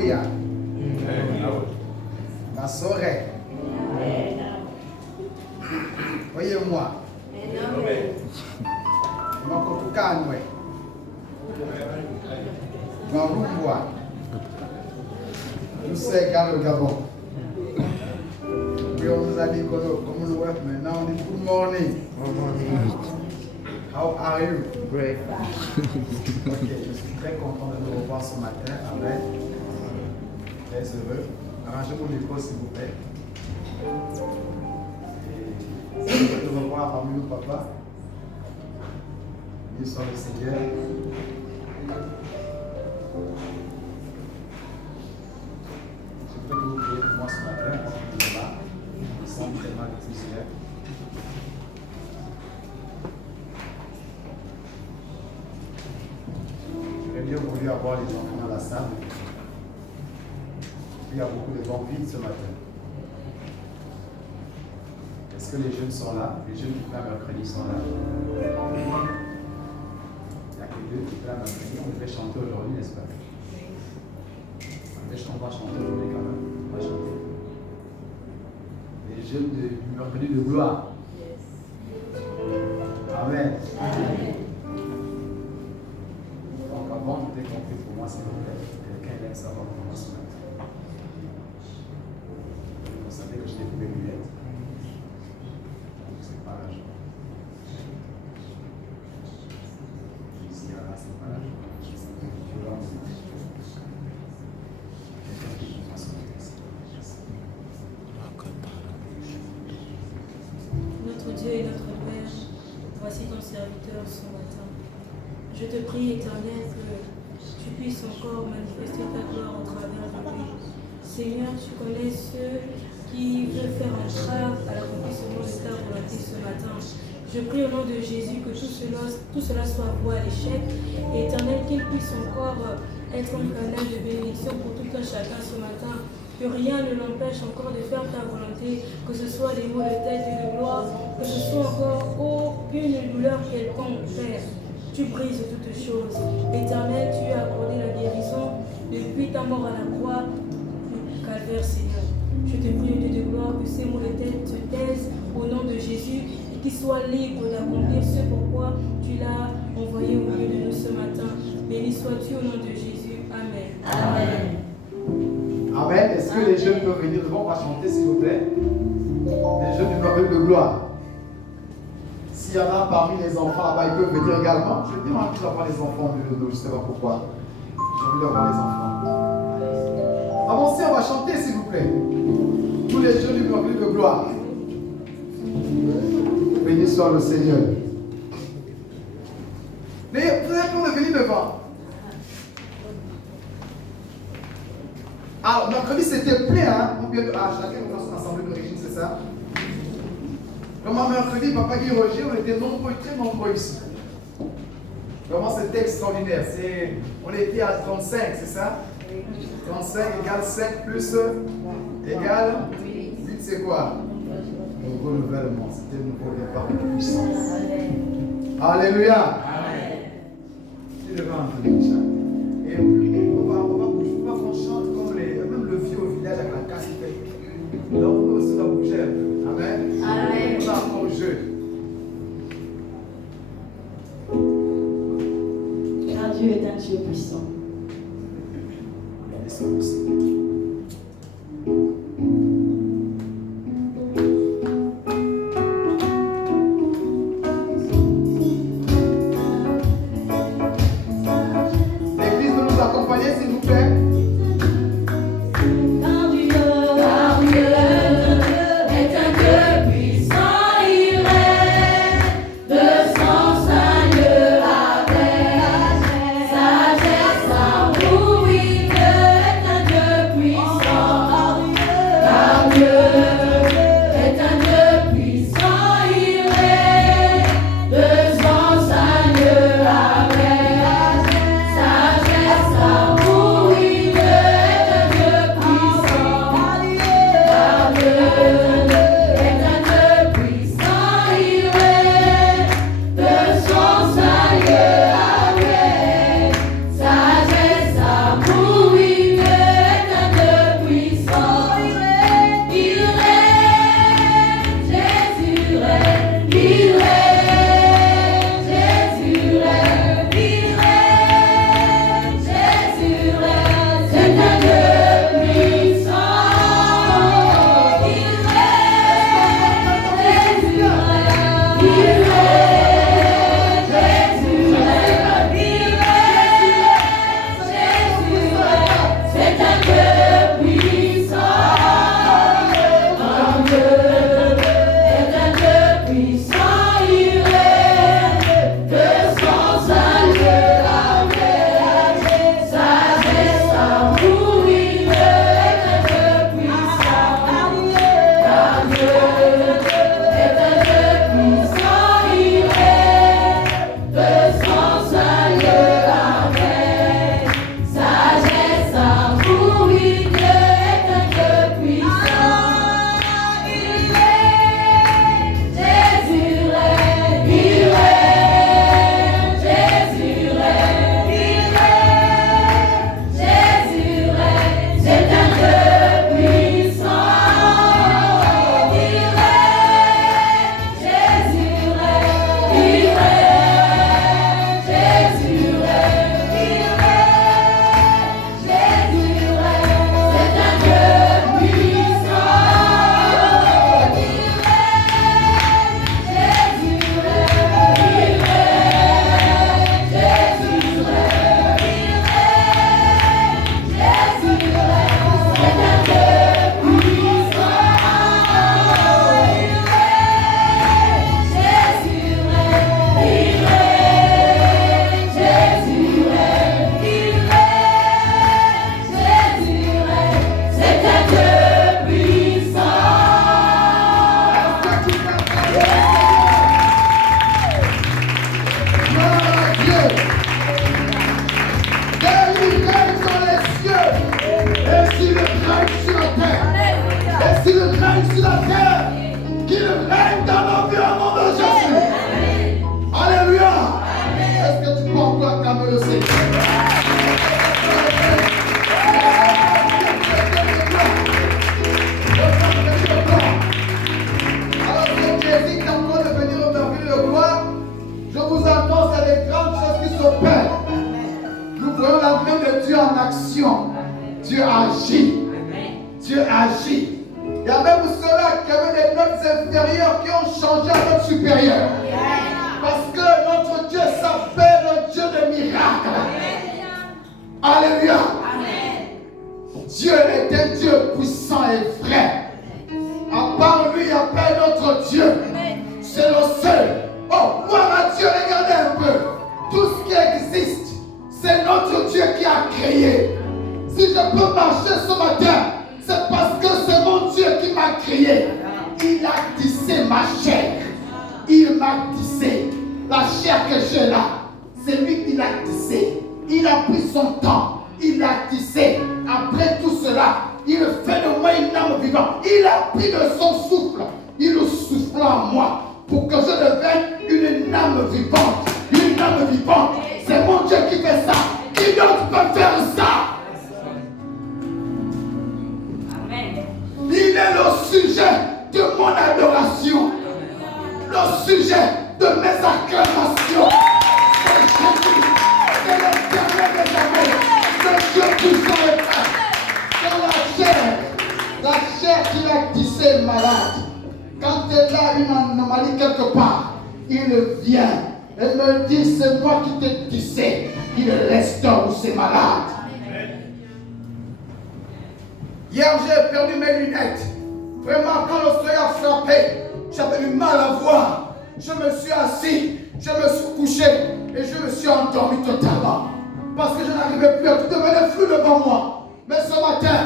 Moya. Ma soirée. Voyez-moi. Makotukanwe. Marumbwa. Nous sommes dans le Gabon. Puis on nous a dit comme nous maintenant on dit good morning. How are you? Great. Ok, je suis très content de nous revoir ce matin. Amen. Très heureux. Arrangez mon micro s'il vous plaît. Et c'est heureux de revoir parmi nous, papa. Nous sommes le Seigneur. Je peux vous prier pour moi ce matin. Je suis là. Je me sens très mal depuis hier. J'aurais bien voulu avoir les enfants dans la salle. Il y a beaucoup de bancs vides ce matin. Est-ce que les jeunes sont là? Les jeunes qui plein mercredi sont là. Il n'y a que deux qui plein mercredi. On devait chanter aujourd'hui, n'est-ce pas? On va chanter aujourd'hui quand même. On va chanter. Les jeunes du mercredi de gloire. Amen. Amen. Donc avant, je t'ai compris pour moi, s'il vous plaît. Quelqu'un aime savoir pour moi ce matin. Vous savez que je n'ai plus mes lunettes. Donc c'est pas la joie. Ici, là, c'est pas la joie. C'est une violence. Notre Dieu et notre Père, voici ton serviteur ce matin. Je te prie, Éternel, que tu puisses encore manifester ta gloire au travers de lui. Seigneur, tu connais ceux qui veulent faire entrave à l'accomplissement de ta volonté ce matin. Je prie au nom de Jésus que tout cela soit voué à l'échec. Et Éternel, qu'il puisse encore être un canal de bénédiction pour tout un chacun ce matin. Que rien ne l'empêche encore de faire ta volonté, que ce soit des mots de tête et de gloire, que ce soit encore aucune douleur quelconque, Père. Tu brises toutes choses. Éternel, tu as accordé la guérison depuis ta mort à la croix du calvaire, Seigneur. Je te prie, Dieu de gloire, que ces mots de tête se taisent au nom de Jésus et qu'ils soient libres d'accomplir ce pourquoi tu l'as envoyé au milieu de nous ce matin. Béni sois-tu au nom de Jésus. Amen. Amen. Amen. Est-ce que les jeunes peuvent venir devant? On va chanter, s'il vous plaît. Les jeunes du merveilleux de gloire. S'il y en a parmi les enfants, ils peuvent venir également. Je dis envie d'avoir les enfants de nous, je ne sais pas pourquoi. J'ai envie d'avoir les enfants. Avancez, on va chanter, s'il vous plaît. Tous les jeunes du merveilleux de gloire. Béni soit le Seigneur. Mais vous avez peur de venir devant. Alors, mercredi c'était plein, hein? Chacun dans son assemblée d'origine, c'est ça? Vraiment, mercredi, Papa Guy Roger, on était nombreux, très nombreux ici. Vraiment, c'était extraordinaire. On était à 35, c'est ça? 35 égale 5 plus égale 8, c'est quoi? Le renouvellement, c'était le nouveau départ de puissance. Alléluia! Amen. Tu devrais entendre ça. Et on va qu'on chante comme même le vieux au village avec la casse. Donc on aussi doit bouger. Amen. Amen. On va encore jouer. Car Dieu est un Dieu puissant. Et ça aussi. Sagesse, amour, oui, Dieu est un Dieu sur la terre, qu'il règne dans nos vies au nom de Jésus. Alléluia. Est-ce que tu peux encore acclamer le Seigneur? Alors que Jésus est en train de venir au merveilleux de gloire, je vous annonce à des grandes choses qui s'opèrent. Nous voyons la main de Dieu en action. Dieu agit. Dieu agit. Il y a même ceux-là qui avaient des notes inférieures qui ont changé à notes supérieures. Parce que notre Dieu s'appelle le Dieu de miracles. Alléluia. Dieu est un Dieu puissant et vrai. À part lui, il n'y a pas d'autre Dieu. C'est le seul. Oh, gloire à Dieu, regardez un peu. Tout ce qui existe, c'est notre Dieu qui a créé. Si je peux marcher ce matin, c'est parce que c'est mon Dieu qui m'a créé. Il a tissé ma chair. Il m'a tissé. La chair que j'ai là, c'est lui qui l'a tissé. Il a pris son temps. Il l'a tissé. Après tout cela, il fait de moi une âme vivante. Il a pris de son souffle. Il le souffle en moi pour que je devienne une âme vivante. Une âme vivante. C'est mon Dieu qui fait ça. Qui d'autre peut faire ça? Il est le sujet de mon adoration. Le sujet de mes acclamations. C'est Jésus. C'est l'Éternel des armées. C'est Dieu puissant et vrai. C'est la chair qu'il a tissé malade. Quand elle a une anomalie quelque part, il vient et me dit, c'est moi qui t'ai tissé. Il restaure où c'est malade. Hier, j'ai perdu mes lunettes. Vraiment, quand le soleil a frappé, j'avais eu mal à voir. Je me suis assis, je me suis couché et je me suis endormi totalement. Parce que je n'arrivais plus à tout devenir flou devant moi. Mais ce matin,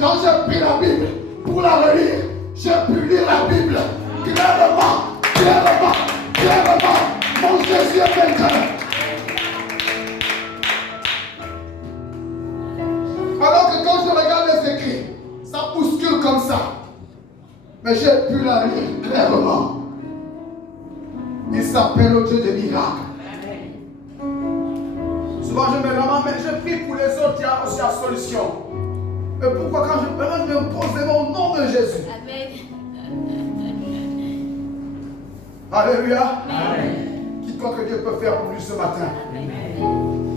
quand j'ai pris la Bible pour la relire, j'ai pu lire la Bible clairement. Mon Jésus est vainqueur. Alors que quand je regarde les écrits, ça bouscule comme ça. Mais j'ai pu la lire clairement. Il s'appelle le Dieu des miracles. Souvent je me demande, mais je prie pour les autres, il y a aussi la solution. Mais pourquoi quand je me pose devant au nom de Jésus? Alléluia. Quiconque Dieu peut faire pour lui ce matin.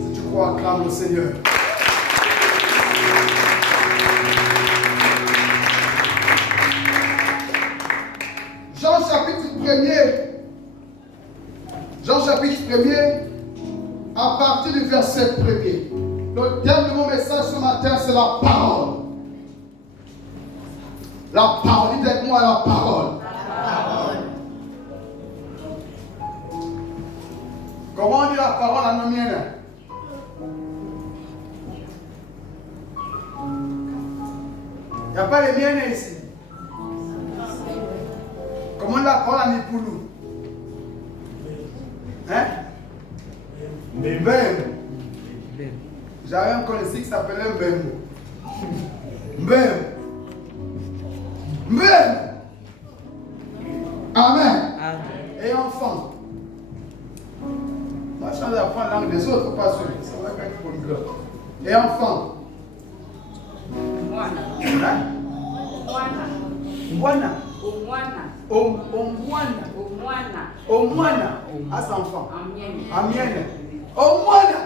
Si tu crois, acclame le Seigneur. Jean chapitre 1er, à partir du verset 1er. Le thème de mon message ce matin, c'est la parole. La parole, dites avec moi la parole. Comment on dit la parole à nos miens? Il n'y a pas les miens ici. Comment on dit la parole à Nipoulou? Hein? Mbem. J'avais un connaisseur qui s'appelait Mbem. Mbem. Amen. Et enfant. Moi, je suis en train d'apprendre la langue des autres, pas celui. Ça va être polyglotte. Et enfant. Mwana. Omwana. Ah, c'est enfant. Amienne. Omwana.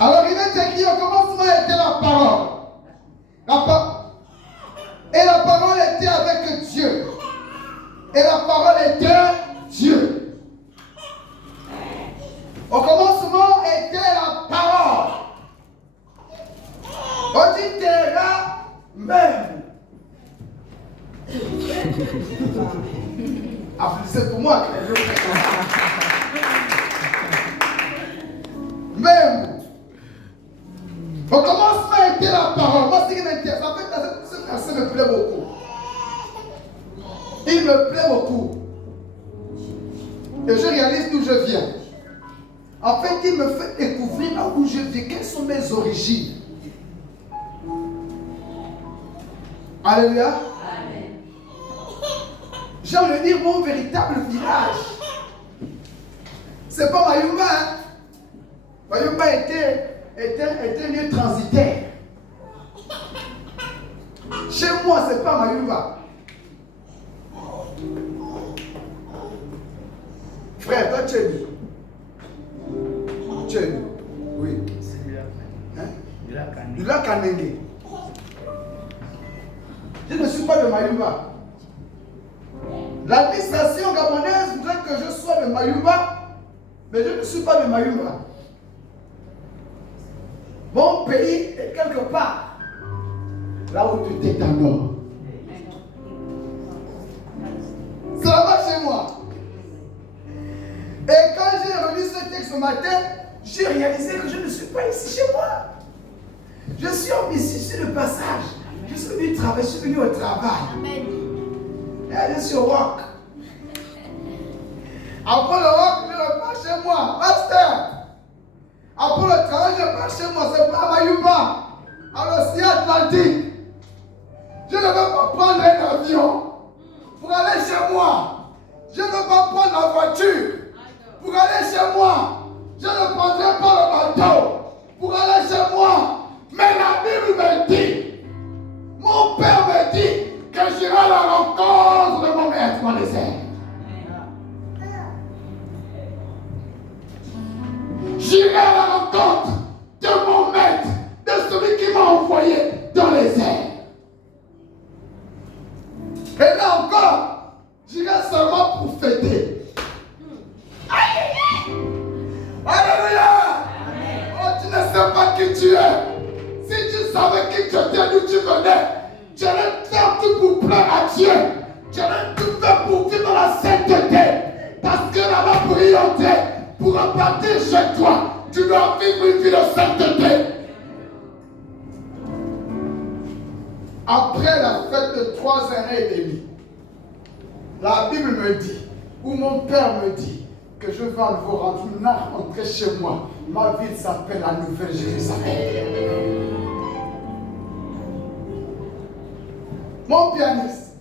Alors, il est écrit au commencement était la parole. Et la parole était avec Dieu. Et la parole était Dieu. Au commencement était la parole. On dit là même. C'est pour moi que même. Au commencement était la parole. Moi, ce qui m'intéresse, en fait, ce verset me plaît beaucoup. Il me plaît beaucoup. Et je réalise d'où je viens. En fait, il me fait découvrir là où je vis, quelles sont mes origines. Alléluia. J'ai envie de dire mon véritable village. C'est pas Mayumba. Hein? Mayumba était un lieu transitaire. Chez moi, c'est pas Mayumba. Frère, toi tu es né. Tu es né. Oui. Du lac Kanenge. Je ne suis pas de Mayumba. L'administration gabonaise voudrait que je sois de Mayumba, mais je ne suis pas de Mayumba. Mon pays est quelque part là où tu étais en or. Ça va chez moi. Et quand j'ai relu ce texte ce matin, j'ai réalisé que je ne suis pas ici chez moi. Je suis ici sur le passage. Je suis venu travailler, je suis venu au travail. Amen. Et je suis au rock. Après le rock, je repars chez moi. Pasteur. Après le travail, je pars chez moi. C'est pas à Mayumba, à l'océan Atlantique. Je ne veux pas prendre un avion pour aller chez moi. Je ne veux pas prendre la voiture pour aller chez moi. Je ne prendrai pas le bateau pour aller chez moi. Mais la Bible me dit, mon père me dit que j'irai à la rencontre de mon maître dans les airs. J'irai à la rencontre de mon maître, de celui qui m'a envoyé dans les airs. Et là encore, j'irai seulement pour fêter. Alléluia! Oh, tu ne sais pas qui tu es. Si tu savais qui tu étais, d'où tu venais, tu allais faire tout pour plaire à Dieu. Tu allais tout faire pour vivre dans la sainteté. Parce que là-bas, pour y entrer, pour repartir chez toi, tu dois vivre une vie de sainteté. Après la fête de 3 ans et demi, la Bible me dit, ou mon père me dit, que je vais à nouveau rentrer chez moi. Ma ville s'appelle la Nouvelle Jérusalem. Mon pianiste,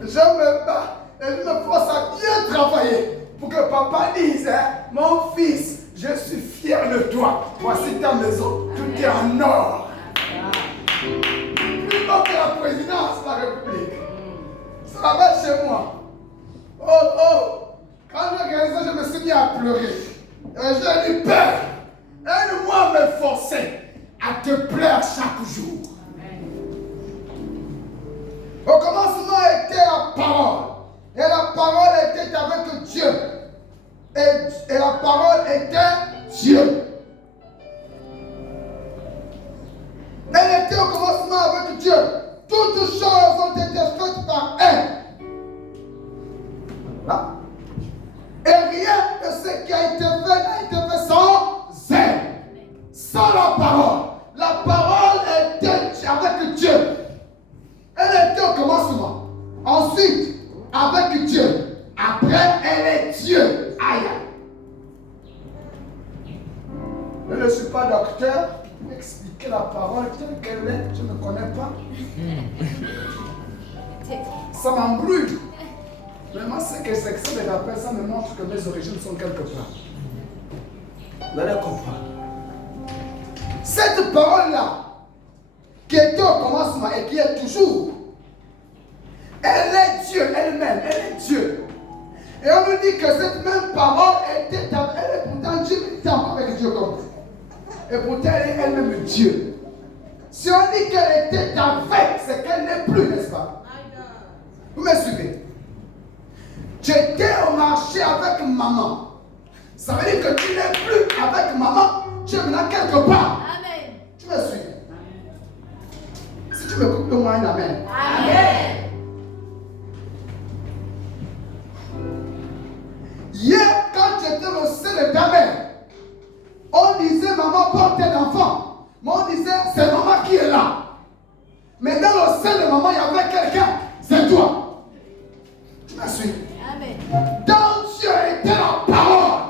je me bats et je me force à bien travailler pour que papa dise, hein, mon fils, je suis fier de toi. Voici ta maison, tout est en or. Plus bas que la présidence de la République. Ça va chez moi. Oh, quand j'ai regardé ça, je me suis mis à pleurer. Et j'ai dit, Père, aide-moi à me forcer à te plaire chaque jour. Au commencement était la parole. Et la parole était avec Dieu. Et la parole était Dieu. Elle était au commencement avec Dieu. Toutes choses ont été faites par elle. Là. Et rien de ce qui a été fait n'a été fait sans elle. Sans la parole. La parole était avec Dieu. Elle était au commencement. Ensuite, avec Dieu. Après, elle est Dieu. Aïe. Je ne suis pas docteur. Pour expliquer la parole telle qu'elle est, je ne connais pas. Ça m'embrouille. Mais moi, ce que c'est que ça, mais la personne me montre que mes origines sont quelque part. Vous allez comprendre. Cette parole-là, qui était au commencement et qui est toujours, elle est Dieu elle-même, elle est Dieu. Et on nous dit que cette même parole était, elle est pourtant Dieu, mais était avec Dieu comme ça. Et pourtant, elle est elle-même Dieu. Si on dit qu'elle était avec, c'est qu'elle n'est plus, n'est-ce pas? Vous me suivez? Tu étais au marché avec maman. Ça veut dire que tu n'es plus avec maman, tu es maintenant quelque part. Amen. Tu me suis? Si tu me coupes, donne-moi un amen. Amen. Hier, quand tu étais au sein de ta mère, on disait maman porte un enfant. Mais on disait c'est maman qui est là. Mais dans le sein de maman, il y avait quelqu'un. C'est toi. Tu me suis? Amen. Dans Dieu était la parole.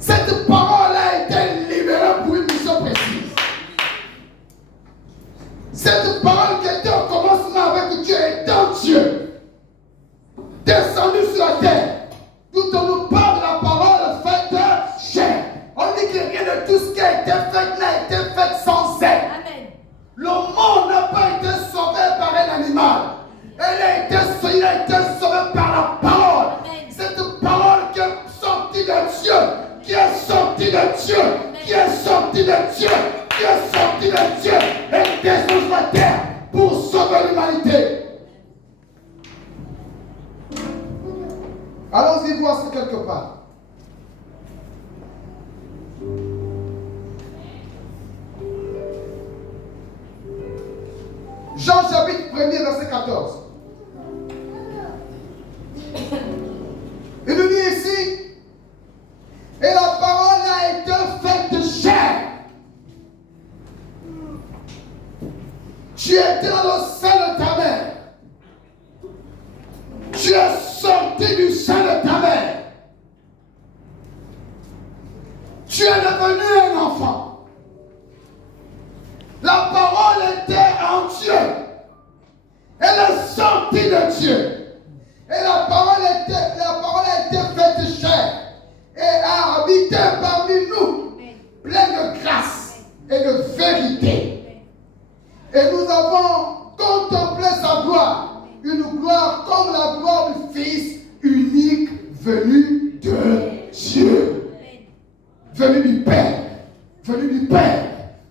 Cette parole a été libérée pour une mission précise. Dieu, qui est sorti de Dieu, qui est sorti de Dieu et descendu sur la terre pour sauver l'humanité. Allons-y voir ça quelque part. Jean chapitre 1er verset 14. Il nous dit ici, et la parole a été faite chair. Tu étais dans le sein de ta mère. Tu es sorti du sein de ta mère. Tu es devenu un enfant. La parole était en Dieu. Elle est sortie de Dieu. Et la parole a été faite chair. Et a habité parmi nous, pleine de grâce et de vérité. Et nous avons contemplé sa gloire, une gloire comme la gloire du Fils unique venu de Dieu. Venu du Père, venu du Père,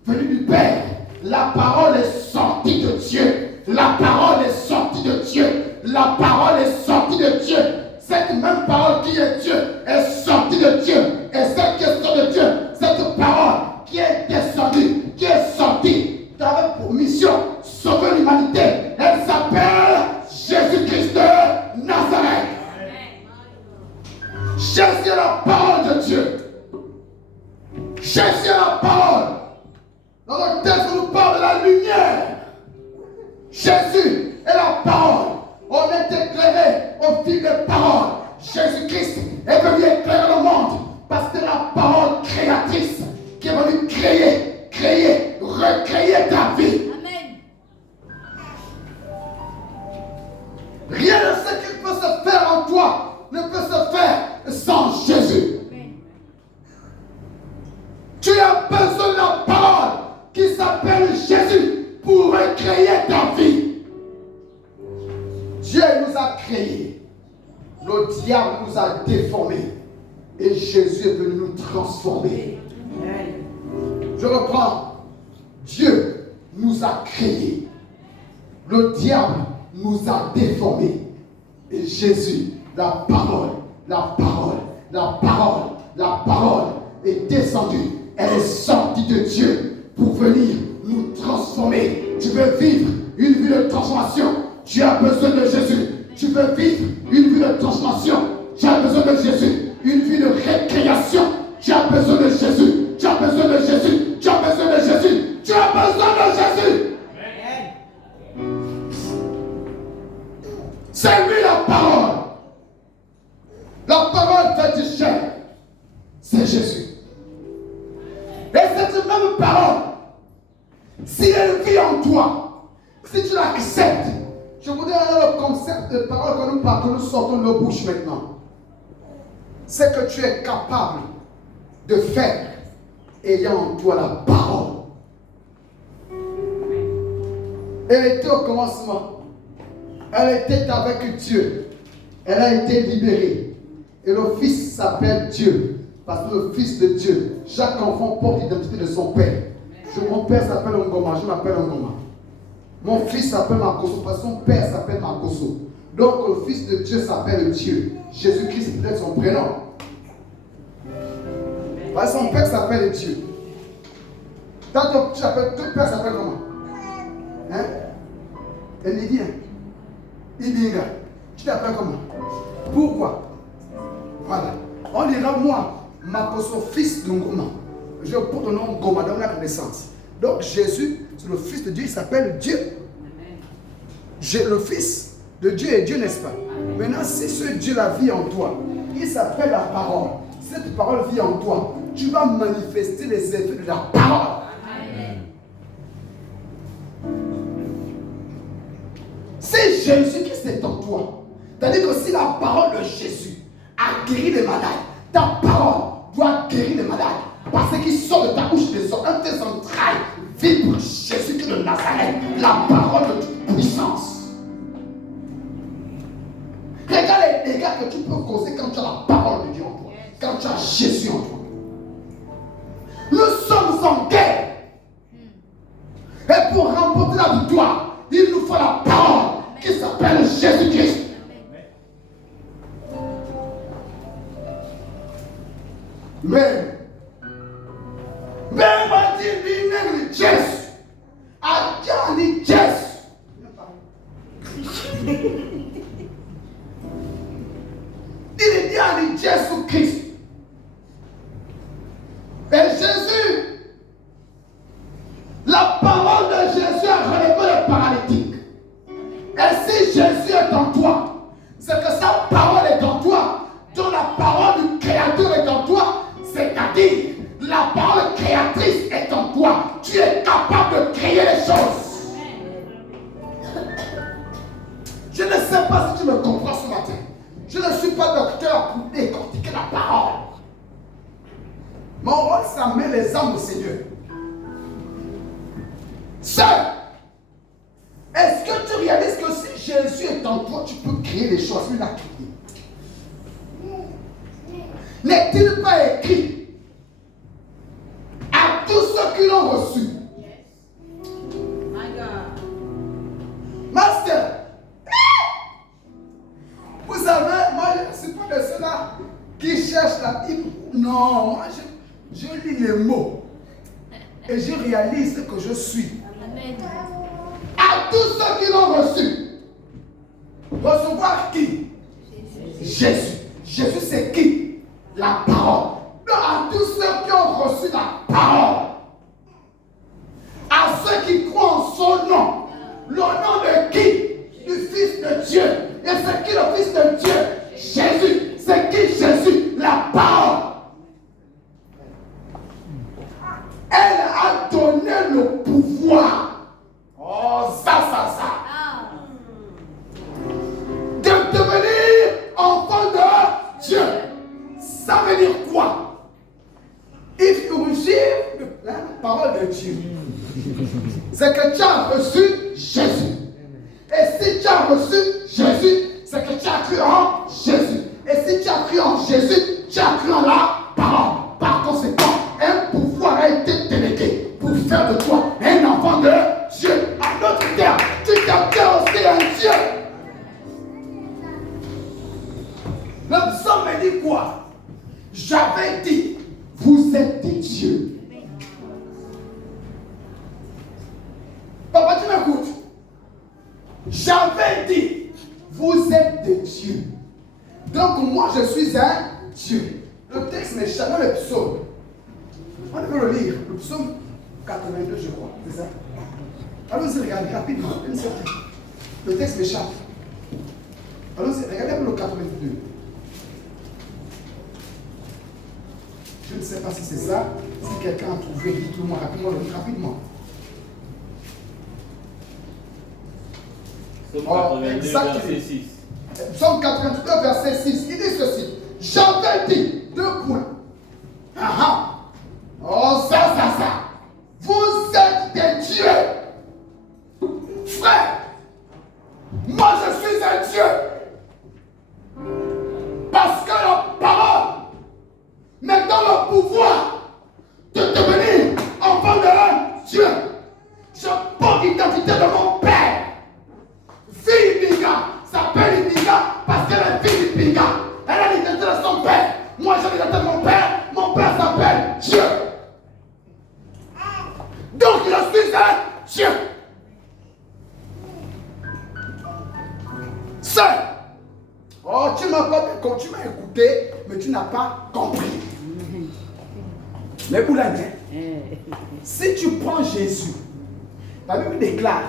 venu du Père. La parole est sortie de Dieu. La parole est sortie de Dieu. La parole est sortie de Dieu. Cette même parole qui est Dieu est sortie de Dieu. Et cette question de Dieu, cette parole qui est descendue, qui est sortie, avait pour mission sauver l'humanité. Elle s'appelle Jésus-Christ de Nazareth. Jésus est la parole de Dieu. Jésus est la parole. Dans le texte, on nous parle de la lumière. Jésus est la parole. On est éclairé au fil des paroles. Jésus-Christ est venu éclairer le monde parce que la parole créatrice qui est venue créer, recréer ta vie. Amen. Rien de ce qui peut se faire en toi ne peut se faire sans Jésus. Amen. Tu as besoin de la parole qui s'appelle Jésus pour recréer ta vie. Dieu nous a créés. Le diable nous a déformés. Et Jésus est venu nous transformer. Je reprends. Dieu nous a créés. Le diable nous a déformés. Et Jésus, la parole est descendue. Elle est sortie de Dieu pour venir nous transformer. Tu veux vivre une vie de transformation. Tu as besoin de Jésus. Tu veux vivre une vie de transformation. Tu as besoin de Jésus. Une vie de récréation. Tu as besoin de Jésus. Tu as besoin de Jésus. Tu as besoin de Jésus. Tu as besoin de Jésus. C'est lui la parole. La parole faite chair. C'est Jésus. Et cette même parole, si elle vit en toi, si tu l'acceptes, je voudrais aller au concept de parole que nous sortons de nos bouches maintenant. C'est que tu es capable de faire ayant en toi la parole. Elle était au commencement. Elle était avec Dieu. Elle a été libérée. Et le Fils s'appelle Dieu. Parce que le Fils de Dieu, chaque enfant porte l'identité de son père. Mon père s'appelle Ngoma, je m'appelle Ngoma. Mon fils s'appelle Makoso, parce que son père s'appelle Makoso. Donc le Fils de Dieu s'appelle Dieu. Jésus-Christ est peut-être son prénom. Parce que son père s'appelle Dieu. Ton père s'appelle comment? Hein? Elidien. Ibinga. Tu t'appelles comment? Pourquoi? Voilà. On dira moi, Makoso, fils de Ngoma. Je porte le nom Ngoma dans la connaissance. Donc Jésus, c'est le Fils de Dieu, il s'appelle Dieu. Le Fils de Dieu est Dieu, n'est-ce pas? Maintenant, si ce Dieu la vit en toi, il s'appelle la parole. Cette parole vit en toi. Tu vas manifester les effets de la parole. Amen. Si Jésus-Christ est en toi, c'est-à-dire que si la parole de Jésus a guéri les malades, ta parole doit guérir les malades. Parce qu'il sort de ta bouche des organes, tes entrailles vibre Jésus-Christ de Nazareth, la parole de toute puissance. Regarde les dégâts que tu peux causer quand tu as la parole de Dieu en toi, quand tu as Jésus en toi. Mais m'a dit, il Jésus. A dit Jésus. Il dit à Jésus-Christ. Et Jésus, la parole de Jésus a relevé le paralytique. Et si Jésus est en toi, c'est que sa parole est en toi. Donc la parole du Créateur est en toi. C'est-à-dire, la parole créatrice est en toi. Tu es capable de créer les choses. Je ne sais pas si tu me comprends ce matin. Je ne suis pas docteur pour décortiquer la parole. Mon rôle, c'est d'amener les âmes au Seigneur. Seul. Est-ce que tu réalises que si Jésus est en toi, tu peux créer les choses? Il a créé. N'est-il pas écrit à tous ceux qui l'ont reçu? Master, vous savez, moi je ne suis pas de ceux-là qui cherchent la Bible. Non, moi je lis les mots et je réalise ce que je suis. Amen. À tous ceux qui l'ont reçu. Recevoir qui? Jésus. Jésus c'est qui? La parole. Non, à tous ceux qui ont reçu la parole. À ceux qui croient en son nom. Le nom de qui? Du Fils de Dieu. Et c'est qui le Fils de Dieu? Jésus. C'est qui Jésus? La parole. Elle a donné le pouvoir. Oh, ça. De devenir enfant de Dieu. Ça veut dire quoi? If you receive la parole de Dieu, c'est que tu as reçu Jésus. Et si tu as reçu Jésus, c'est que tu as cru en Jésus. Et si tu as cru en Jésus, tu as cru en la parole. Par conséquent, un pouvoir a été délégué pour faire de toi un enfant de Dieu. À notre terme, tu t'appelles aussi un Dieu. Le psaume me dit quoi? J'avais dit, vous êtes des dieux. Papa, tu m'écoutes? J'avais dit, vous êtes des dieux. Donc moi, je suis un Dieu. Le texte m'échappe dans le psaume. On peut le lire. Le psaume 82, je crois. C'est ça? Allons-y, regardez rapidement. Le texte m'échappe. Allons-y, regardez le 82. Je ne sais pas si c'est ça. Si quelqu'un a trouvé, dites-le-moi rapidement, le livre rapidement. Psaume 82, verset 6. Psaume 82, verset 6. Il dit ceci. J'avais dit, 2 points. Oh, ça. Vous êtes des dieux. Frère, moi je suis un Dieu. Parce que la parole me donne le pouvoir de devenir enfant de Dieu. Je porte l'identité de mon père. Fille Binga s'appelle Binga parce qu'elle est fille de Binga. Elle a l'identité de son père. Moi j'ai l'identité de mon père. Mon père s'appelle Dieu. Donc je suis un Dieu. Seul. Oh, tu m'as écouté, mais tu n'as pas compris. Mais Boulané, si tu prends Jésus, la Bible déclare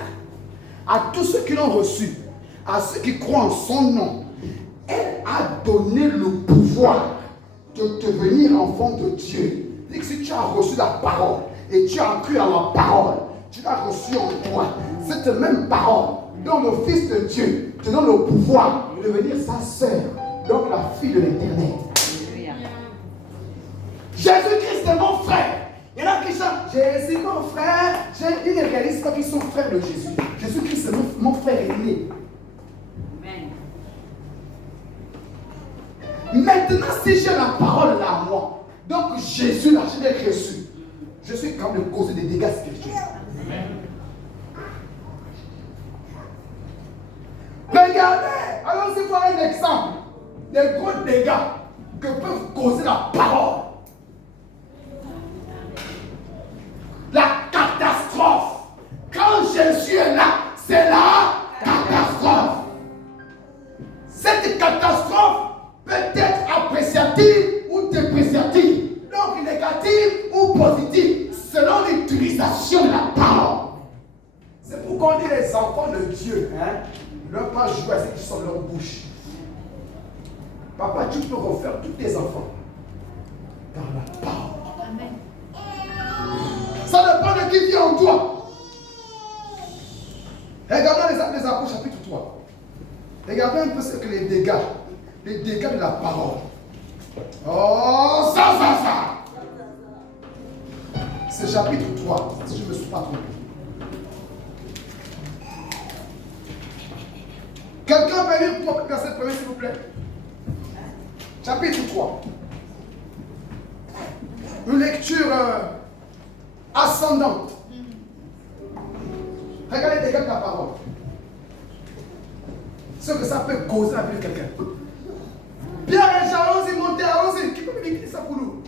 à tous ceux qui l'ont reçu, à ceux qui croient en son nom, elle a donné le pouvoir de devenir enfant de Dieu. Et que si tu as reçu la parole et tu as cru à la parole, tu l'as reçu en toi. Cette même parole dont le Fils de Dieu te donne le pouvoir de devenir sa sœur, donc la fille de l'Éternel. Jésus-Christ est mon frère. Il y en a qui chantent Jésus mon frère. Ils ne réalisent pas qu'ils sont frères de Jésus. Jésus-Christ est mon frère aîné. Maintenant, si j'ai la parole là à moi, donc Jésus là, je l'ai reçu. Je suis capable de causer des dégâts spirituels. Regardez, allons-y voir un exemple des gros dégâts que peuvent causer la parole. catastrophe peut être appréciative ou dépréciative. Donc négative ou positive, selon l'utilisation de la parole. C'est pourquoi on dit les enfants de Dieu, ne doivent pas jouer à ce qui sont leur bouche. Papa, tu peux refaire tous tes enfants par la parole. Amen. Ça dépend de qui vient en toi. Regardons les Actes des Apôtres, chapitre 3. Regardez un peu ce que les dégâts de la parole. Oh, ça. C'est chapitre 3, si je ne me suis pas trompé. Quelqu'un peut lire pour verset premier, s'il vous plaît. Chapitre 3. Une lecture ascendante. Regardez les dégâts de la parole. Ce que ça peut causer à la vie de quelqu'un. Pierre et Jean, allons-y, montez, allons-y. Qui peut me dire ça pour nous?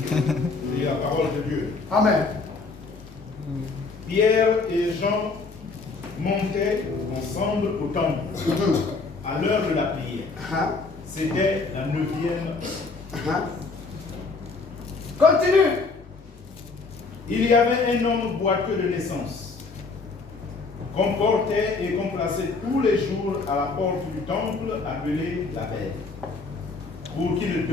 C'est la parole de Dieu. Amen. Pierre et Jean montaient ensemble au temple à l'heure de la prière. C'était la 9e. Continue. Il y avait un homme boiteux de naissance, qu'on portait et qu'on plaçait tous les jours à la porte du temple appelé la Belle, pour qu'il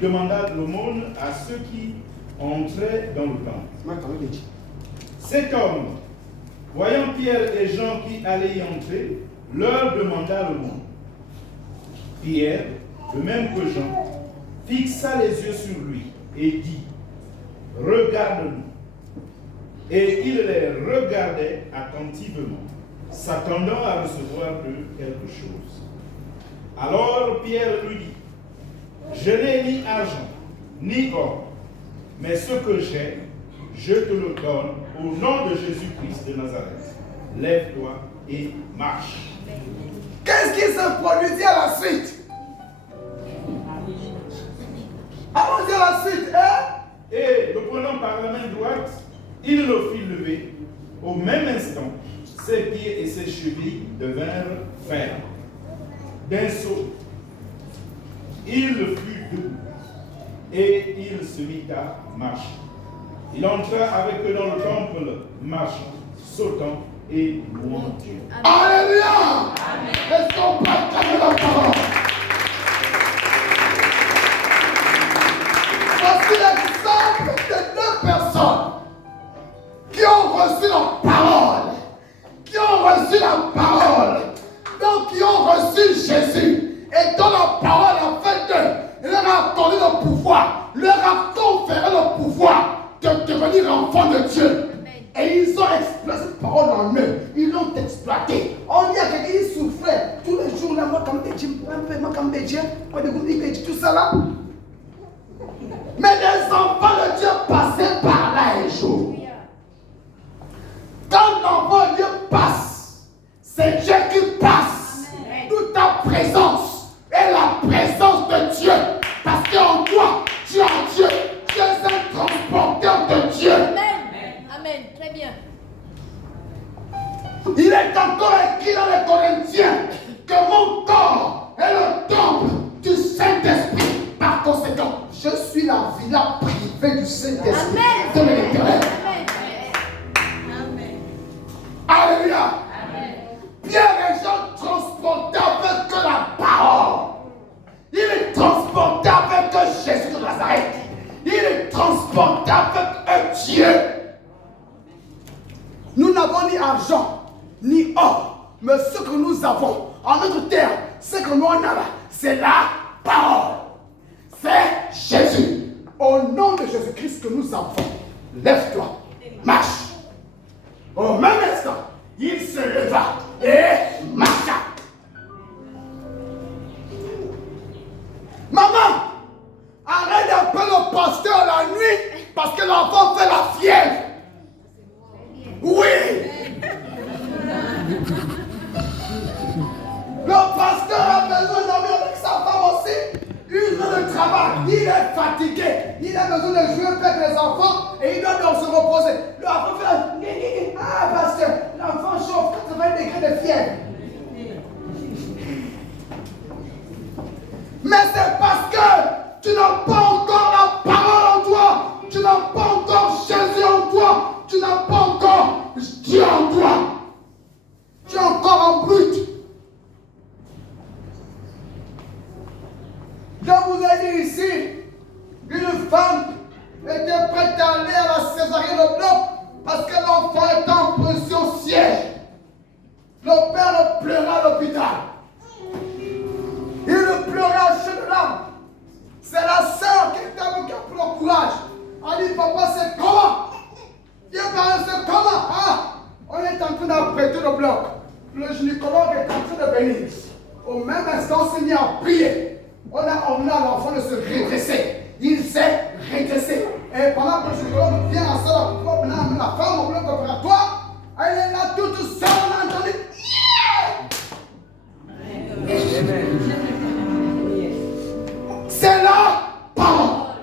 demandât l'aumône à ceux qui entraient dans le temple. Cet homme, voyant Pierre et Jean qui allaient y entrer, leur demanda l'aumône. Pierre, de même que Jean, fixa les yeux sur lui et dit: regarde-nous. Et il les regardait attentivement, s'attendant à recevoir d'eux quelque chose. Alors Pierre lui dit: je n'ai ni argent, ni or, mais ce que j'ai, je te le donne au nom de Jésus-Christ de Nazareth. Lève-toi et marche. Qu'est-ce qui se produisit à la suite? Allons-y à la suite, Et le prenant par la main droite, il le fit lever. Au même instant, ses pieds et ses chevilles devinrent fermes. D'un saut, il fut debout et il se mit à marcher. Il entra avec eux dans le temple, marchant, sautant et louant Dieu. Alléluia. Est-ce qu'on partage la parole? Voici l'exemple de deux personnes qui ont reçu la parole, donc qui ont reçu Jésus, et dont la parole a fait d'eux, leur a accordé le pouvoir, leur a conféré le pouvoir de devenir enfants de Dieu. Et ils ont exploité cette parole en eux, ils l'ont exploité. On dit à quelqu'un qui souffrait tous les jours là, moi comme des tout ça là. Mais les enfants de Dieu passaient par là un jour. Quand l'enfant de Dieu passe, c'est Dieu qui passe. Toute ta présence est la présence de Dieu. Parce qu'en toi, tu es en Dieu. Tu es un transporteur de Dieu. Amen. Amen. Très bien. Il est encore écrit dans les Corinthiens que mon corps est le temple du Saint-Esprit. Par conséquent, je suis la villa privée du Saint-Esprit de l'Éternel. Amen. Alléluia. Pierre et Jean transportaient avec eux la parole. Il est transporté avec eux Jésus de Nazareth. Il est transporté avec eux Dieu. Nous n'avons ni argent, ni or, mais ce que nous avons en notre terre, ce que nous en avons, c'est la parole. C'est Jésus. Au nom de Jésus-Christ que nous avons, lève-toi, marche. Au même instant, il se leva et marcha. Maman, arrête d'appeler le pasteur la nuit parce que l'enfant fait la fièvre. Oui. Le pasteur a besoin dormir avec sa femme aussi. Une heure de travail, il est fatigué. Il a besoin de jouer avec les enfants et il doit donc se reposer. L'enfant fait ah pasteur, l'enfant chauffe 80 degrés de fièvre. Je vous ai dit ici, une femme était prête à aller à la césarienne au bloc parce que l'enfant était en position siège. Le père le pleurait à l'hôpital. Il le pleurait à chaud de larmes. C'est la sœur qui était avec qui a pris le courage. Elle dit, papa, c'est comment? Il dit, c'est comment? Ah, on est en train d'apprêter le bloc. Le gynécologue est en train de venir. Au même instant, on s'est mis à prier. On a emmené l'enfant de se redresser. Il s'est redressé. Et pendant que le gynécologue vient en salle, maintenant la femme au bloc opératoire, elle est là toute seule, on a entendu. C'est la parole.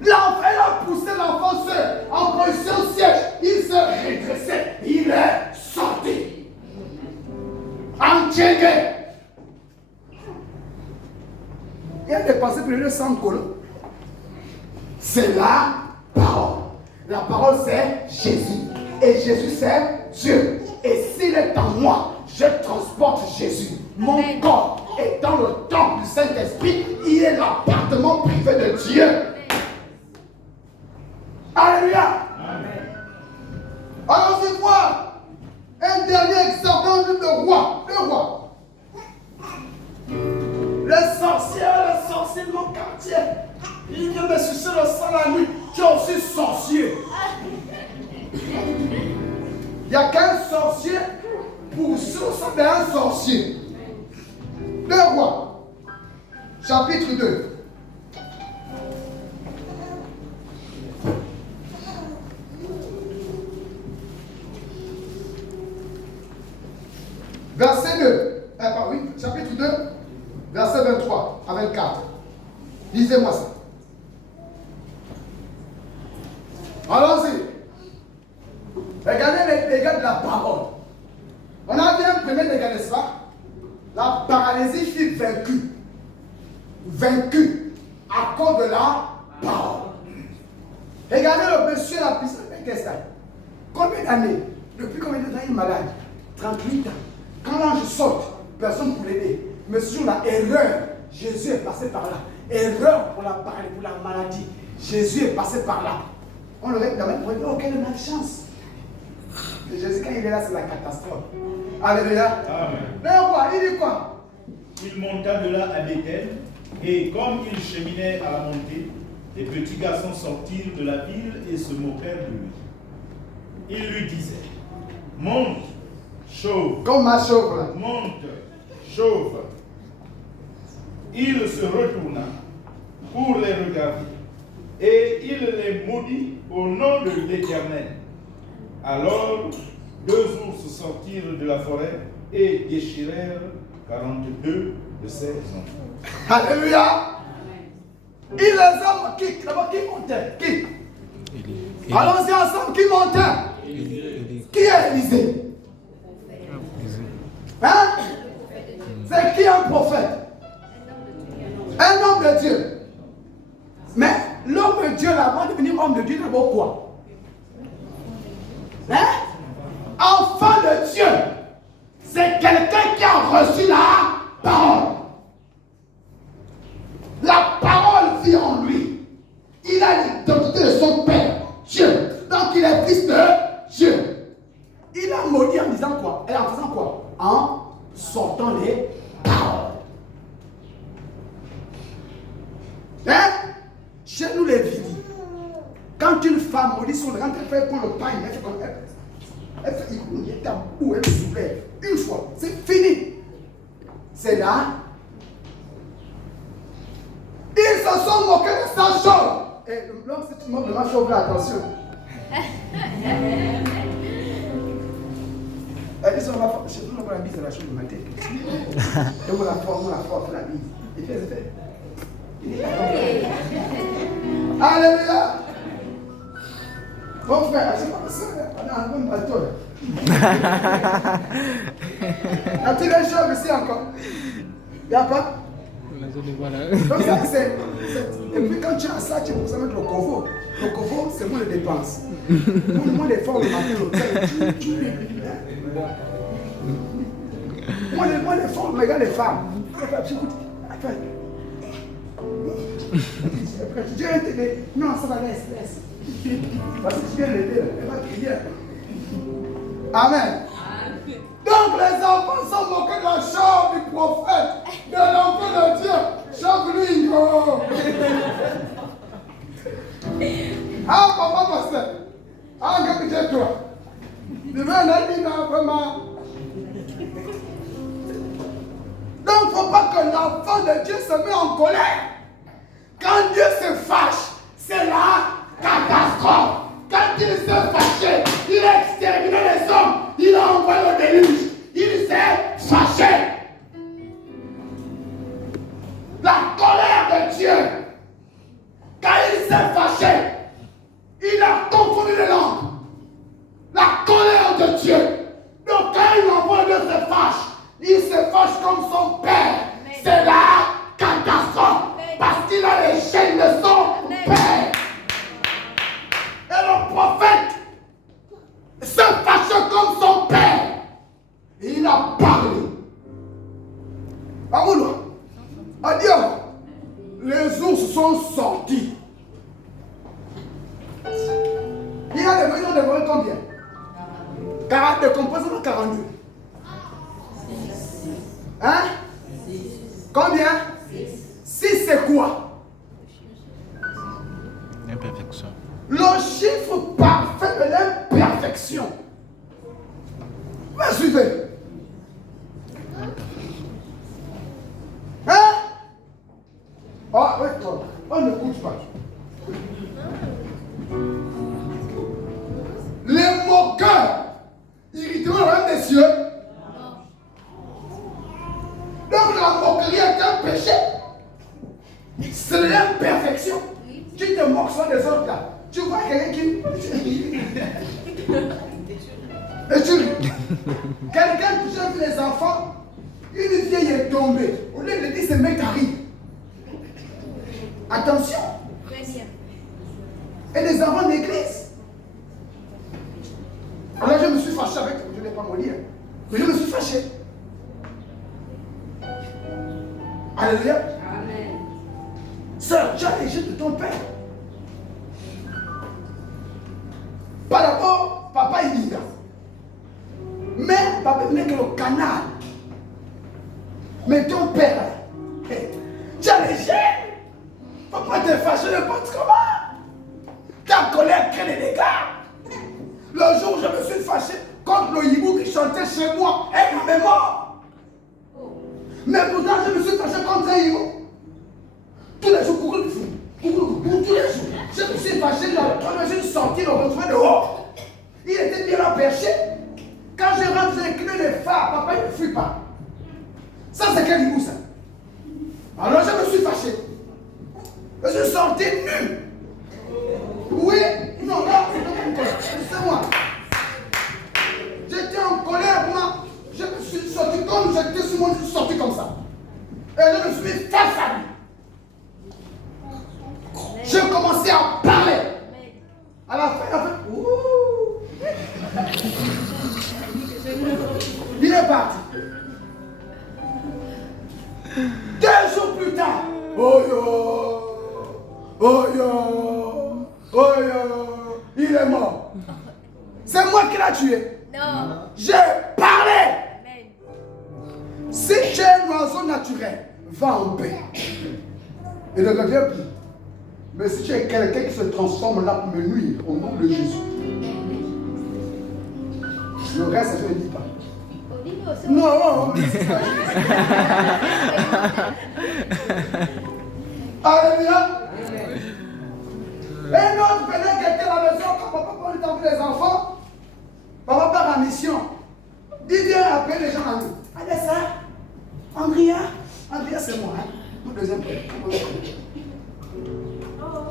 L'enfant, elle a poussé l'enfant seul, en position siège. Il s'est redressé. Il est sorti. Entier. Il a dépensé plus de 100 colos. C'est la parole. La parole, c'est Jésus. Et Jésus, c'est Dieu. Et s'il est en moi, je transporte Jésus. Mon corps est dans le temple du Saint-Esprit. Il est l'appartement privé de Dieu. Alléluia. Allons-y voir un dernier exemple dans le livre de Roi. Le roi. Les sorciers de mon quartier. Ils viennent me sucer le sang la nuit. Tu es aussi sorcier. Il n'y a qu'un sorcier pour sucer le sang d'un sorcier. Le roi. Chapitre 2. Verset 2. Chapitre 2, verset 23 à 24. Lisez-moi ça. Allons-y. Regardez les dégâts de la parole. On a vu un premier dégât, n'est-ce pas? La paralysie fut vaincue. Vaincue à cause de la parole. Regardez le monsieur à la piscine de Bethesda. Combien d'années? Depuis combien de temps il est malade? 38 ans. Quand l'ange saute, personne ne peut l'aider. Mais sur la erreur, Jésus est passé par là. Erreur pour la maladie. Jésus est passé par là. On le regarde pour dire, oh, quelle malchance. Et Jésus, quand il est là, c'est la catastrophe. Alléluia. Amen. Mais quoi? Il dit quoi? Il monta de là à Bethel, et comme il cheminait à la montée, les petits garçons sortirent de la ville et se moquèrent de lui. Ils lui disaient, monte, chauve. Comme ma chauve là. Monte, chauve. Il se retourna pour les regarder, et il les maudit au nom de l'Éternel. Alors, 2 ours sortirent de la forêt et déchirèrent 42 de ses enfants. Alléluia. Il les a qui montait? Qui? Allons-y ensemble, qui montait? Qui est Élisée? Hein? C'est qui un prophète? Un homme de Dieu. Mais l'homme de Dieu, là, avant de devenir homme de Dieu, d'abord quoi? Hein? Enfant de Dieu. C'est quelqu'un qui a reçu la parole. La parole vit en lui. Il a l'identité de son père, Dieu. Donc il est fils de Dieu. Il a maudit en disant quoi? Et en faisant quoi? En sortant les paroles. Hein? Chez nous les vies. Quand une femme maudit son quand elle fait prendre le pain, elle fait comme elle fait il est tabou, elle soulève. Une fois, c'est fini. C'est là. Ils se sont moqués de sa chauve. Et l'homme, si tu moques de ma chauve là, attention. Ils sont là, chez nous, on a la bise à la chauve de ma tête. Et on la force, la bise. Il fait. Alléluia. Mon frère, c'est pas ça, on a un bon bateau. As-tu les chauves ici encore? Il n'y a pas? Donc ça, c'est. Et puis quand tu as ça, tu peux mettre le covo. Le covo, c'est moins de dépenses. Moins d'efforts le matin, moins d'efforts, regarde les femmes. Dieu est aidé. Non, ça va, laisse. Parce que tu viens l'aider, elle va crier. Amen. Donc les enfants sont moqués de la chambre du prophète, de l'enfant de Dieu. Chambre-lui. Ah, papa, pasteur. Ah, que tu es toi. Demain, on a dit non, vraiment. Donc, il ne faut pas que l'enfant de Dieu se mette en colère. Quand Dieu se fâche, c'est la catastrophe. Quand il s'est fâché, il a exterminé les hommes, il a envoyé au déluge. Il s'est fâché. La colère de Dieu, quand il s'est fâché, il a confondu les langues. La colère de Dieu. Donc quand il envoie Dieu se fâche, il se fâche comme son père. C'est la catastrophe. Parce qu'il a les chaînes de son père. Et le prophète se fâche comme son père. Et il a parlé. Amour, adieu. Les ours sont sortis. Il y a des millions de volets combien? 42, composez-moi 42. Hein? Combien? 6 c'est quoi? L'imperfection. Le chiffre parfait de l'imperfection. Me suivez? Hein? Oh, oui, on ne couche pas. Les moqueurs irriteront le règne des cieux. Donc la moquerie est un péché. C'est l'imperfection. Tu te moques sur des autres là. Tu vois quelqu'un qui... Et tu ris. Quelqu'un qui chante les enfants, une vieille est tombée. Au lieu de dire c'est mec à rire. Attention. Et les enfants d'église. Alors je me suis fâché avec, je ne vais pas me dire, mais je me suis fâché. Alléluia. Amen. Sœur, tu as les jeux de ton père. Par rapport, papa il dit là. Mais papa n'est que le canal. Mais ton père, tu as les gènes. Papa te fâché n'importe comment. Ta colère crée des dégâts. Le jour où je me suis fâché contre le hibou qui chantait chez moi, elle m'avait mort. Mais pourtant, je me suis fâché contre un hibou. Tous les jours, coucou, tous les jours. Je me suis fâché, je me suis sorti, le retrouver dehors. Il était bien là perché. Quand je rentre, j'ai clé les phares. Papa, il ne fuit pas. Ça, c'est quel hibou, ça? Alors, je me suis fâché. Je suis sorti nu. Oui, non, là, c'est moi. J'étais en colère, moi. Je me suis sorti comme j'étais sur moi, je suis sorti comme ça. Et je me suis mis face à lui. J'ai commencé à parler. À la fin, il est parti. 2 jours plus tard, oh yo, il est mort. C'est moi qui l'ai tué. Non. J'ai parlé. Si tu es un oiseau naturel, va en paix. Et ne reviens plus. Mais si tu es quelqu'un qui se transforme là pour me nuire, au nom de Jésus. Le reste, je ne dis pas. Non. Alléluia. Un autre venait guetter la maison quand papa prend le temps pour les enfants. Papa part en mission. Il vient appeler les gens à nous. Allez ça, Andrea c'est moi, hein. Mon deuxième frère.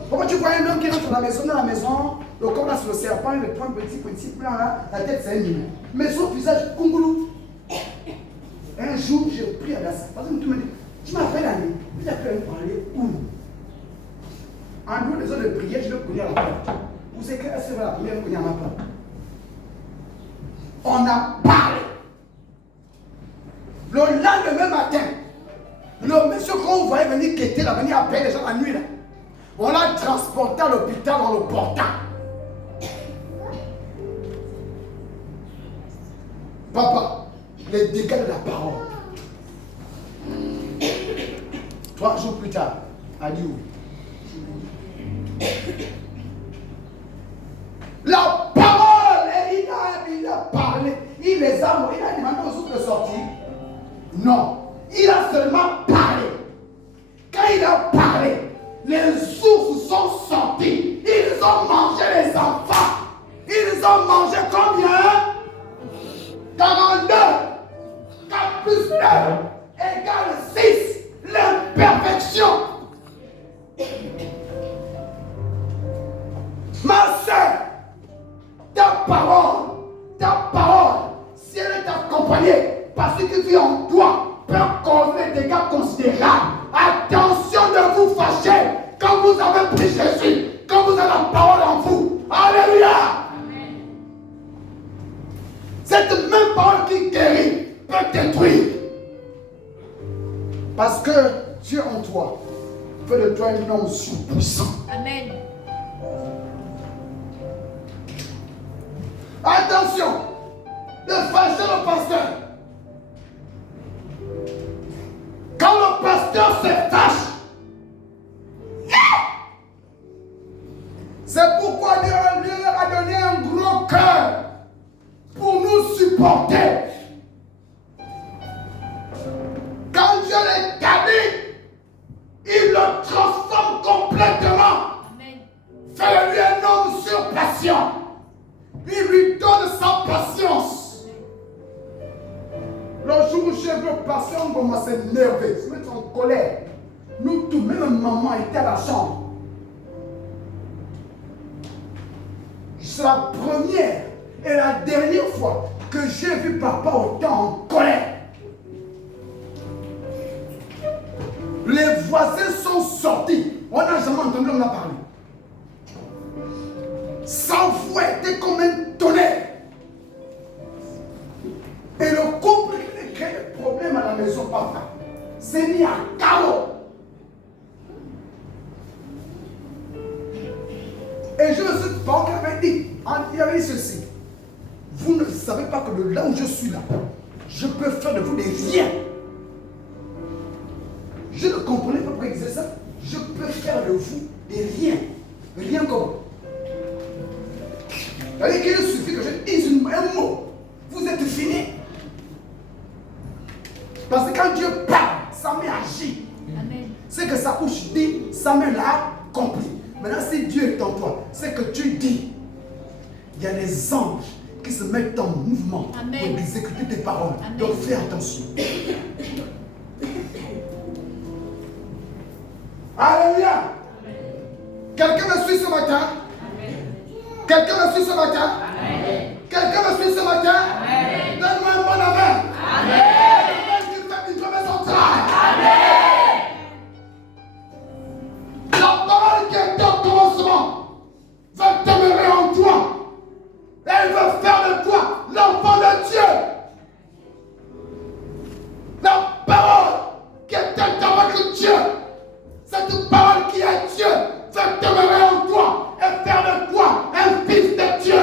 Pourquoi tu vois un homme qui rentre dans la maison, le corps là sur le serpent, il prend un petit plan là, la tête c'est un humain. Mais son visage, kungoulou. Un jour, j'ai pris à la salle. Parce que tu me dis, tu m'appelles à nuit. Tu m'appelles à parler où? En dehors des heures de prière, je vais cogner à la porte. Vous savez qu'elle sera la première cogner à ma porte. On a parlé. Le lendemain matin, Le monsieur qu'on voyait venir quitter, là, venir appeler les gens la nuit, là. On l'a transporté à l'hôpital en le portant. Papa, les dégâts de la parole. 3 jours plus tard, à Lyon. La parole, il a parlé. Il les a, il a demandé aux autres de sortir. Non, il a seulement parlé. Quand il a parlé, les ours sont sortis. Ils ont mangé les enfants. Ils ont mangé combien? 42. 4 plus 2 égale 6. L'imperfection. Ma soeur, ta parole, si elle est accompagnée par ce qui vit en toi, peut causer des dégâts considérables. Attention de vous fâcher quand vous avez pris Jésus, quand vous avez la parole en vous. Alléluia. Amen. Cette même parole qui guérit peut détruire. Parce que Dieu en toi fait de toi un homme surpuissant. Amen. Attention de fâcher le pasteur. Quand le pasteur se fâche, c'est pourquoi Dieu leur a donné un gros cœur pour nous supporter. Quand Dieu les qualifie, il le transforme complètement. Amen. Fait de lui un homme surpatient. Il lui donne sa patience. Le jour où j'ai vu le patient commencer à s'énerver, se mettre en colère, nous tous, même maman était à la chambre. C'est la première et la dernière fois que j'ai vu papa autant en colère. Les voisins sont sortis. On n'a jamais entendu l'homme parler. Sa voix était comme un tonnerre. Et le couple qui crée des problèmes à la maison, papa, s'est mis à carreau. Et je me suis pas avait dit, il avait dit ceci. Vous ne savez pas que de là où je suis là, je peux faire de vous des riens. Je ne comprenais pas pourquoi il disait ça. Je peux faire de vous des riens. Rien comme. C'est-à-dire qu'il suffit que je dise un mot. Vous êtes fini. Parce que quand Dieu parle, sa main agit. Amen. C'est que sa bouche dit, sa main l'a accompli. Maintenant, si Dieu est en toi, c'est que tu dis. Il y a des anges qui se mettent en mouvement. Amen. Pour exécuter tes paroles. Amen. Donc fais attention. Alléluia. Quelqu'un me suit ce matin? Quelqu'un me suit ce matin? Quelqu'un me suit ce matin? Donne-moi un bon amen. Amen. Tu fais une promesse en travail. La parole qui est au commencement va demeurer en toi. Elle veut faire de toi l'enfant de Dieu. La parole qui est avec Dieu. Cette parole qui est Dieu va demeurer en toi et faire de toi un fils de Dieu.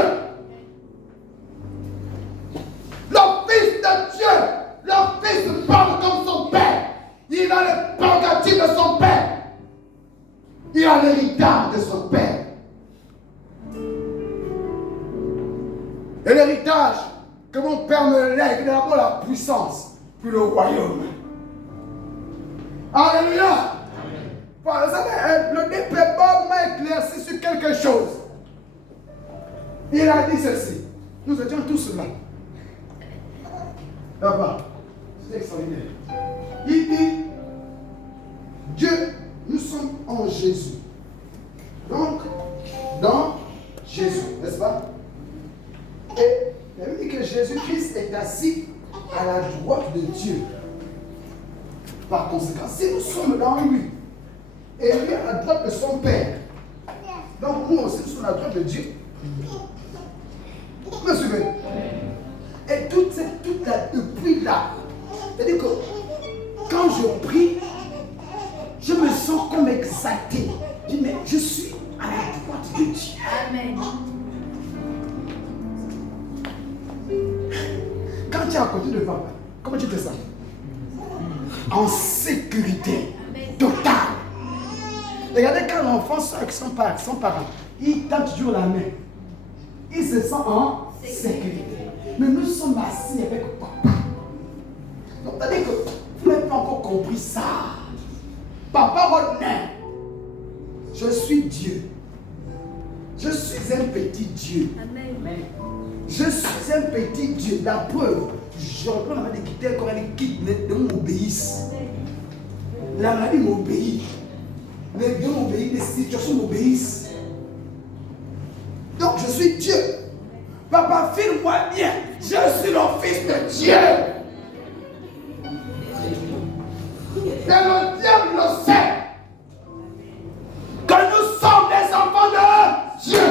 Le fils de Dieu, le fils parle comme son père. Il a les prérogatives de son père. Il a l'héritage de son père. Et l'héritage que mon père me lègue, c'est d'abord la puissance, puis le royaume. Alléluia. Voilà, vous savez, le député Bob m'a éclairci sur quelque chose. Il a dit ceci. Nous étions tous là. Papa, c'est extraordinaire. Il dit, Dieu, nous sommes en Jésus. Donc, dans Jésus, n'est-ce pas? Et il a dit que Jésus-Christ est assis à la droite de Dieu. Par conséquent, si nous sommes dans lui, et lui à la droite de son Père, donc nous aussi nous sommes à la droite de Dieu. Vous me suivez? Et toute la depuis là, c'est-à-dire que quand je prie, Comment tu te sens? En sécurité totale. Regardez quand l'enfant sort avec son parent, il tend toujours la main. Il se sent en sécurité. Mais nous sommes assis avec papa. Donc, c'est-à-dire que vous n'avez pas encore compris ça. Papa renaît. Je suis Dieu. Je suis un petit Dieu. Amen. Je suis un petit Dieu. La preuve, je reprends la main de quitter quand elle quitte, les démons m'obéissent. La maladie m'obéit. Les démons m'obéissent, les situations m'obéissent. Donc je suis Dieu. Papa, file-moi bien. Je suis le fils de Dieu. Et le diable le sait. Que nous sommes des enfants de Dieu.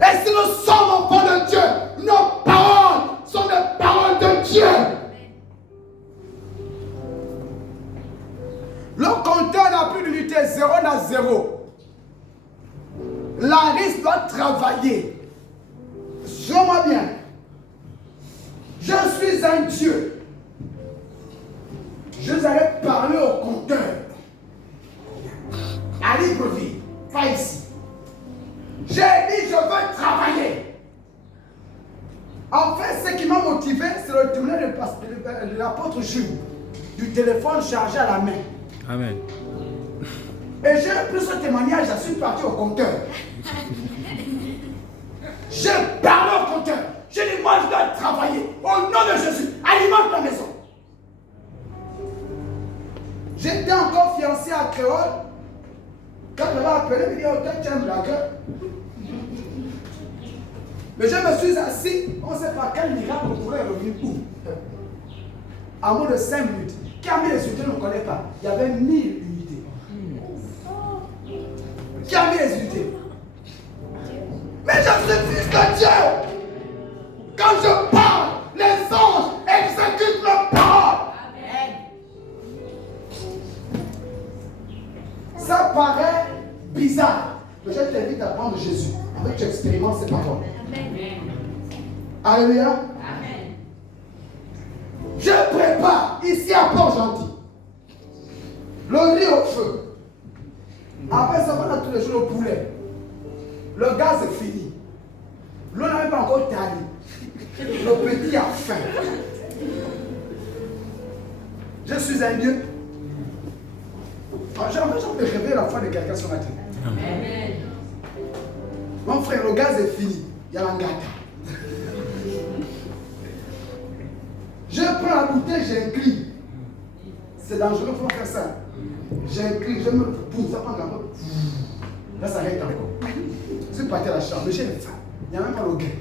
Et si nous sommes enfants de Dieu, nos paroles sont des paroles de Dieu. Le compteur n'a plus d'unité, 0 n'a 0. La risque doit travailler. Suis-moi bien. Je suis un Dieu. Je vous avais parlé au compteur. À Libreville, pas ici. J'ai dit je veux travailler. En fait, ce qui m'a motivé, c'est le témoignage de l'apôtre Jules, du téléphone chargé à la main. Amen. Et j'ai pris ce témoignage, je suis parti au compteur. J'ai parlé au compteur. J'ai dit, moi je dois travailler. Au nom de Jésus, alimente la maison. J'étais encore fiancé à Créole. Quand je l'ai appelé, il m'a dit, oh, toi tu es un blagueur. Mais je me suis assis, on ne sait pas quel miracle on pourrait revenir où. À moins de 5 minutes. Qui a mis les unités, on ne connaît pas. Il y avait 1000 unités. Qui a mis les unités? Mais je suis fils de Dieu. Quand je parle, les anges exécutent leurs paroles. Ça paraît bizarre. Mais je t'invite à prendre Jésus. Avec tu expérimentes ses paroles. Alléluia. Amen. Je prépare ici à Port-Gentil le riz au feu. Après ça, on a tous les jours le poulet. Le gaz est fini. L'eau n'a même pas encore tali. Le petit a faim. Je suis un Dieu. J'ai l'impression de rêver la foi de quelqu'un ce matin. Amen. Mon frère, le gaz est fini. Il y a l'angata. Je prends la bouteille, j'incline. C'est dangereux, il faut faire ça. J'incline, je me pousse, ça prend un peu. Là, ça arrête encore. Je suis parti à la chambre, mais j'ai faim. Il n'y a même pas le gain.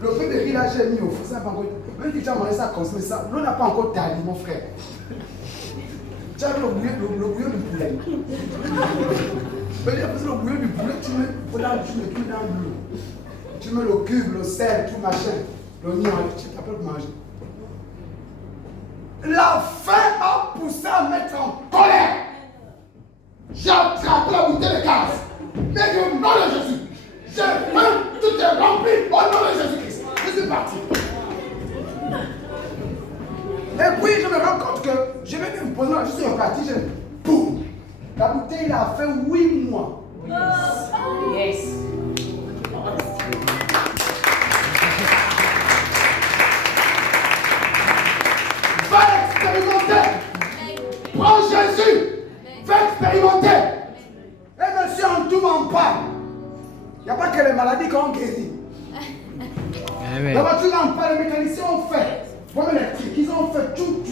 Le peu de riz là, j'ai mis au feu, ça n'a pas encore. Même si tu as mangé ça, consommer ça, l'eau n'a pas encore tali, mon frère. Tu as le bouillon du poulet. Mais le bouillon du poulet, tu mets dans l'eau. Tu mets le cube, le sel, tout machin, l'oignon, tu peux manger. La faim m'a poussé à mettre en colère. J'ai attrapé la bouteille de gaz. Mais au nom de Jésus, j'ai faim, tout est rempli au nom de Jésus-Christ. Je suis parti. Et puis je me rends compte que je vais me poser, je suis reparti, boum. La bouteille a fait 8 mois. Yes. Va expérimenter. Prends Jésus. Va expérimenter. Et monsieur en tout m'en parle. Il n'y a pas que les maladies qu'on guérit. Amen. La voiture n'en parle, les mécaniciens ont fait. Bon, électrique, ils ont fait tout.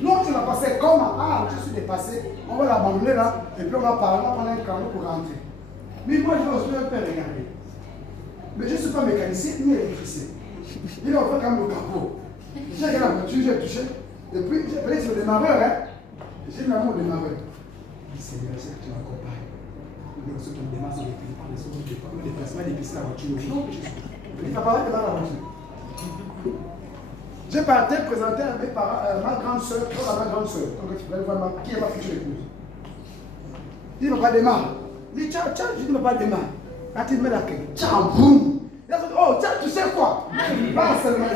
Nous, on l'a passé comme je suis dépassé. On va l'abandonner là, et puis on va parler, on va prendre un carreau pour rentrer. Mais moi, je vais aussi un peu regarder. Mais je ne suis pas mécanicien ni électricien. Il va faire comme le capot. J'ai regardé la voiture, j'ai touché. Et puis, j'ai appelé sur le démarreur. J'ai mis un mot au démarreur. Il dit, Seigneur, je sais que tu m'accompagnes. Mais ceux qui me démarrent, c'est les pays par les autres, le déplacement d'épicer la voiture. Non, il n'a pas démarrer la voiture. J'ai parti présenter avec ma grande soeur, ma grande soeur. Donc, il fallait voir qui est ma future épouse. Il ne m'a pas démarré. Il dit, tiens, je ne m'a pas démarrer. Quand il met la clé, tiens, boum. Il a dit, oh, tiens, tu sais quoi? Pas seulement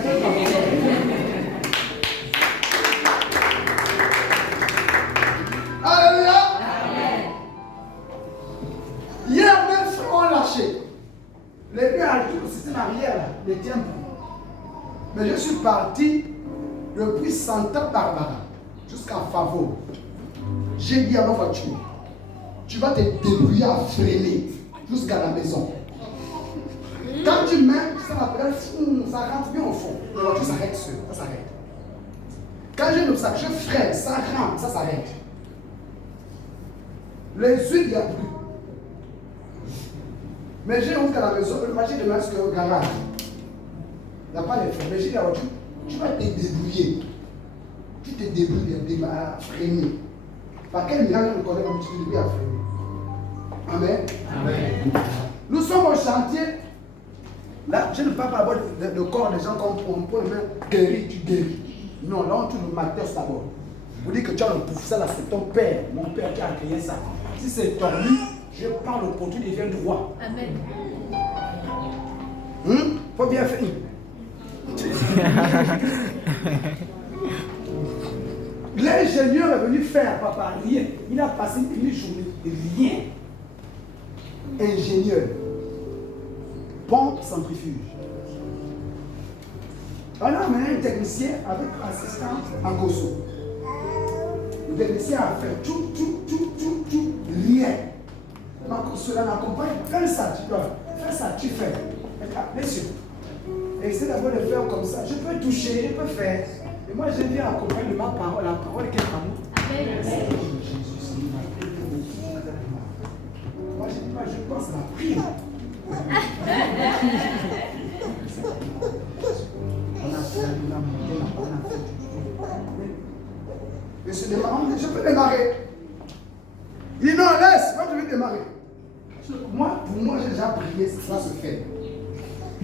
Alléluia. Hier même, frères ont lâché. Les deux à tout le système arrière, là, les tiens plus. Mais je suis parti depuis Santa Barbara jusqu'à Favo. J'ai dit à ma voiture, tu vas te débrouiller à freiner jusqu'à la maison. Quand tu mets, ça rentre bien au fond. La voiture s'arrête seule, ça s'arrête. Quand j'ai un obstacle, je freine, ça rentre, ça s'arrête. Les huiles, il n'y a plus. Mais j'ai honte à la maison, le marché de masque au garage. Il n'y a pas les freins. Mais j'ai dit à la voiture, tu vas te débrouiller. Tu te débrouilles à freiner. Par quel miracle on connaît comme tu te débrouilles à freiner? Amen. Amen. Nous sommes au chantier. Là, je ne parle pas de corps des gens comme on peut le mettre guéri, tu guéris. Non, là on touche le matin d'abord. Vous dites que tu as le pouf, ça là c'est ton père. Mon père qui a créé ça. Si c'est tordu, je prends l'opportunité, il vient droit. Amen. Faut bien faire. L'ingénieur est venu faire, papa, rien. Il a passé une journée, rien. Ingénieur. Pompe centrifuge. On a amené un technicien avec assistant en Gosso. Le technicien a fait tout, rien. Cela n'accompagne, fais ça, tu dois. Fais ça, tu fais. Messieurs, essaie d'abord de faire comme ça. Je peux toucher, je peux faire. Et moi, je viens accompagner ma parole, la parole qui est en nous. Amen. Moi, je dis pas, je pense à la prière. Monsieur démarre, je peux démarrer. Il dit non, laisse, moi je vais démarrer. Moi, pour moi, j'ai déjà prié, ça se fait.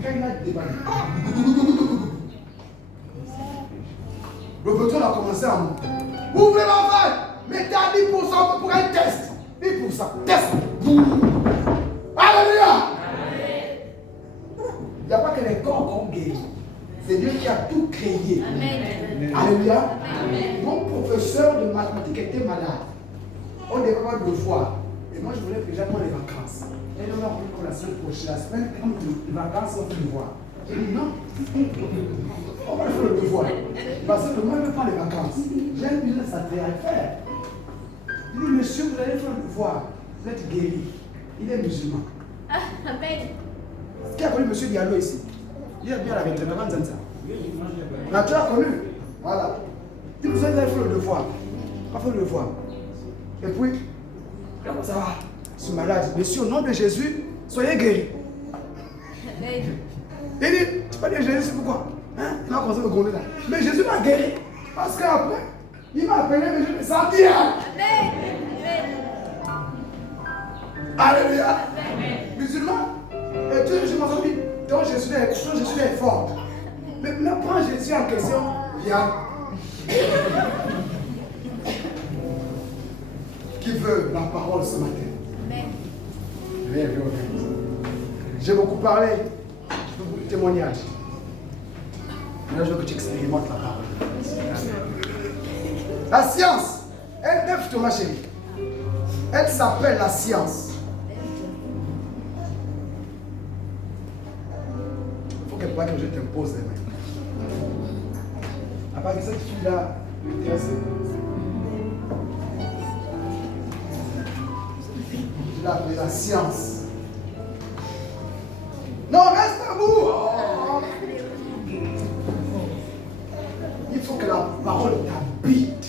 Quand il a démarré, le bouton a commencé à monter. Ouvrez la vanne, mettez à 10% pour un test. 10%, test. Alléluia. Il n'y a pas que les corps qu'on guérit. C'est Dieu qui a tout créé. Amen. Alléluia. Amen. Mon professeur de mathématiques était malade. On devait le voir. Et moi, je voulais que j'aille les vacances. Et on m'a dit pour la semaine prochaine, la semaine, comme les vacances, on fait le voir. J'ai dit non. On va faire le devoir. Parce que moi, je ne veux pas les vacances. J'ai un business à faire. Il dit, monsieur, vous allez faire le devoir. Vous êtes guéri. Il est musulman. Amen. Qui a connu monsieur Diallo ici? Il est bien la retraite avant ça. Là, tu as connu. Voilà. Si vous allez faire le devoir, pas faire le devoir. Et puis, comment ça va? Je suis malade. Monsieur, au nom de Jésus, soyez guéri. Amen. Il dit, tu peux dire Jésus, c'est pourquoi? Hein? Il m'a commencé à me gronder là. Mais Jésus m'a guéri. Parce qu'après, il m'a appelé, mais je me sens bien. Amen. Alléluia. Amen. Musulman. Et tu je m'en dis, ton Jésus est fort. Mais maintenant, prends Jésus en question. Viens. Qui veut la parole ce matin? Amen. Viens. J'ai beaucoup parlé. Je veux beaucoup de témoignages. Maintenant, je veux que tu expérimentes la parole. La science, elle lève Thomas chérie. Elle s'appelle la science. Il faut qu'elle parle que je t'impose les mains. À part que cette fille-là m'intéresse. Je l'ai appelée la science. Non, reste debout. Oh. Il faut que la parole t'habite.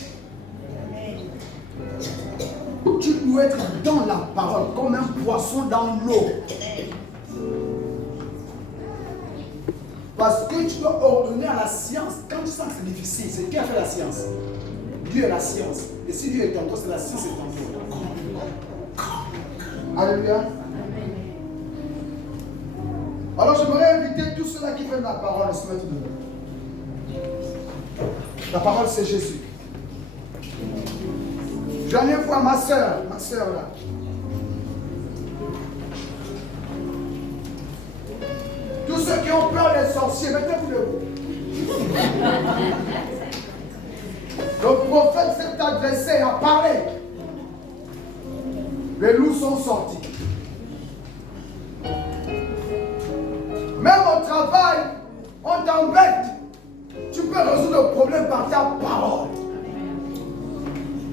Tu dois être dans la parole comme un poisson dans l'eau. Parce que tu dois ordonner à la science. Quand tu sens que c'est difficile, c'est qui a fait la science? Dieu est la science. Et si Dieu est en toi, c'est la science qui est en toi. Alléluia. Alors j'aimerais inviter tous ceux-là qui font la parole à se mettre debout. La parole c'est Jésus. J'en ai voir ma soeur là. Tous ceux qui ont peur des sorciers, mettez-vous debout. Le prophète s'est adressé à parler. Les loups sont sortis. Même au travail, on t'embête. Tu peux résoudre le problème par ta parole.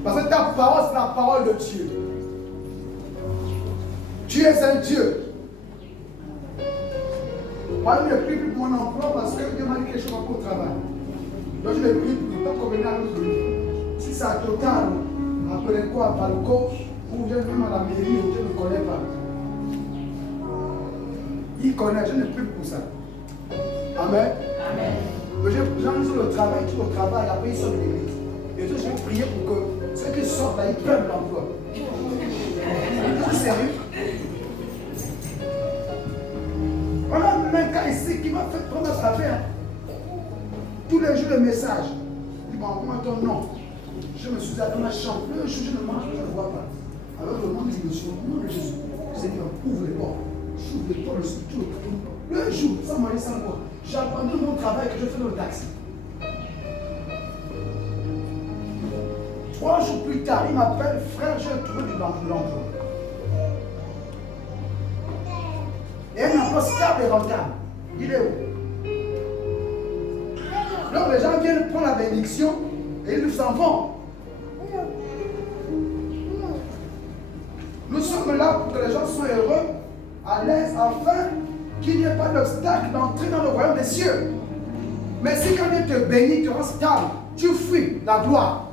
Parce que ta parole, c'est la parole de Dieu. Tu es un Dieu. Moi, je ne prie plus pour mon emploi parce que Dieu m'a dit quelque chose pour le travail. Donc, je ne prie plus. Tant qu'on vient à nous, si c'est à Total, appelez quoi, à Balco, ou je viens à la mairie, je ne connais pas. Il connaît, je ne prie plus pour ça. Amen. Amen. J'en ai sur le travail, tout le travail, après ils sortent de l'église. Et tout, je vais prier pour que ceux qui sortent là, ils prennent l'emploi. C'est sérieux. On a même un cas ici qui m'a fait prendre notre affaire. Tous les jours, le message. Il dit, bon, moi, ton nom. Je me suis dit dans ma chambre. Le jour, je ne mange, je ne vois pas. Alors le nom dit, monsieur, au nom de Jésus, Seigneur, ouvre les portes. J'ouvre les portes, le jour, sans manger, sans boire. J'abandonne mon travail que je fais dans le taxi. 3 jours plus tard, il m'appelle, frère, j'ai trouvé du l'emploi. Et un emploi stable et rentable. Il est où? Donc les gens viennent prendre la bénédiction et ils s'en vont. Nous sommes là pour que les gens soient heureux, à l'aise, afin qu'il n'y ait pas d'obstacle d'entrer dans le royaume des cieux. Mais si quand Dieu te bénit, tu rends stable, tu fuis la gloire.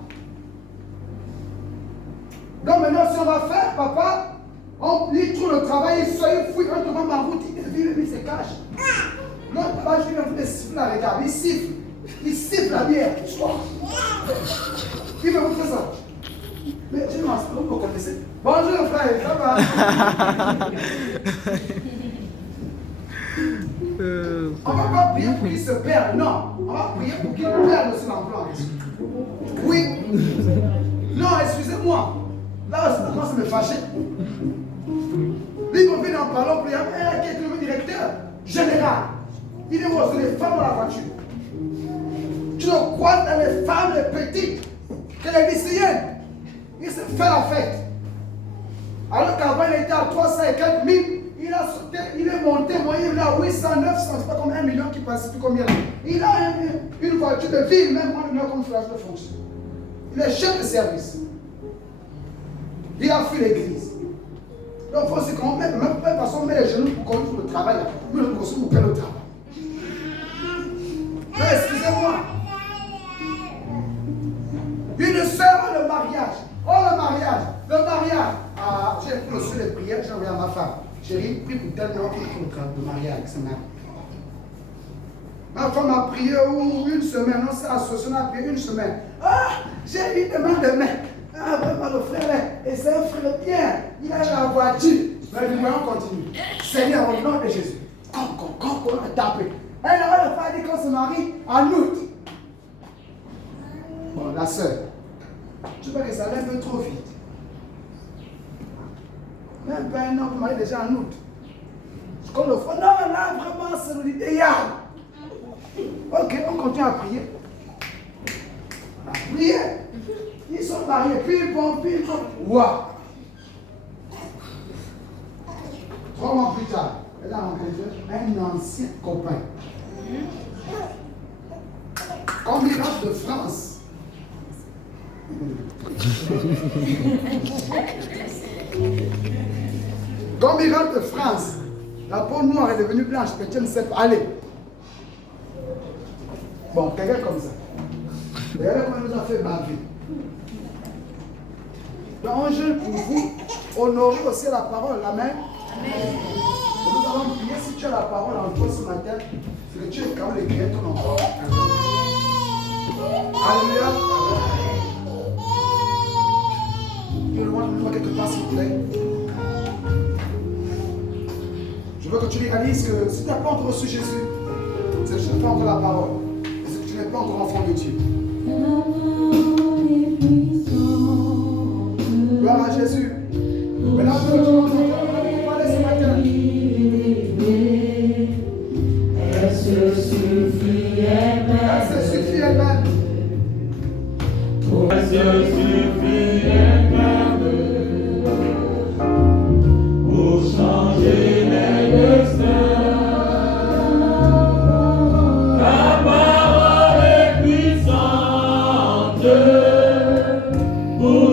Donc maintenant, si on va faire, papa, il trouve le travail, il fuit, quand on va ma route, il se cache. L'autre papa, je lui ai siffler la regarde, il siffle la bière. Il me fait ça. Mais je m'en sais, vous me connaissez. Bonjour frère, ça va? On ne va pas prier pour qu'il se perde, non. On va prier pour qu'il perde aussi l'emploi. Oui. Non, excusez-moi. Là, ça commence à me fâcher. Lui, on vient en parlant, puis il y a un qui est le directeur général. Il est aussi les femmes dans la voiture. Tu le crois dans les femmes, les petites, que les lycéennes. Il se fait la fête. Alors qu'avant, il était à 300 et quelques mille. Il a sauté, il est monté, il a 800, 900, c'est pas comme 1 million qui passe, plus combien. Il a une voiture de ville, même moi, il a comme flash de fonction. Il est chef de service. Il a fui l'église. Donc, il faut aussi qu'on mette, même parce qu'on met les genoux pour qu'on trouve le travail, mais nous aussi, on paie le travail. Mais excusez-moi. Une sœur, le mariage. Oh, le mariage. Le mariage. Ah, j'ai reçu les prières, j'ai envoyé à ma femme. Chérie, prie pour tel nom pour le mariage. Ma femme a prié une semaine, on s'est associé, on a prié une semaine. Ah, j'ai eu une demande de main. Ah, vraiment, le frère, et c'est un frère bien. Il a la voiture. Mais nous on continue. Seigneur, au nom de Jésus. Quand on a tapé. Elle a le frère dit qu'on se marie en août. Bon, la soeur. Tu vois que ça allait un peu trop vite. Même pas un an, vous mariez déjà en août. Comme le frère, non, là, vraiment, c'est l'idéal. Ok, on continue à prier. On a prié. Ils sont mariés, puis ils vont. Waouh! 3 mois plus tard, elle a rencontré un ancien copain. Comme il rentre de France. Comme il rentre de France, la peau noire est devenue blanche, petit, je ne sais pas. Allez. Bon, quelqu'un comme ça. Regardez comment il nous a fait baver. Donc, un jeûne pour vous, honorer aussi la parole. Amen. Amen. Et nous allons prier si tu as la parole en toi ce matin, c'est que tu es capable de créer ton enfant. Alléluia. Je veux voir quelque part, s'il vous plaît. Je veux que tu réalises que si tu n'as pas encore reçu Jésus, c'est que tu n'as pas encore la parole. Et c'est que tu n'es pas encore enfant de Dieu. Gloire à Jésus. Maintenant, je veux que tu parler ce matin. suffit et merveilleux pour changer les destins. Ta parole est puissante pour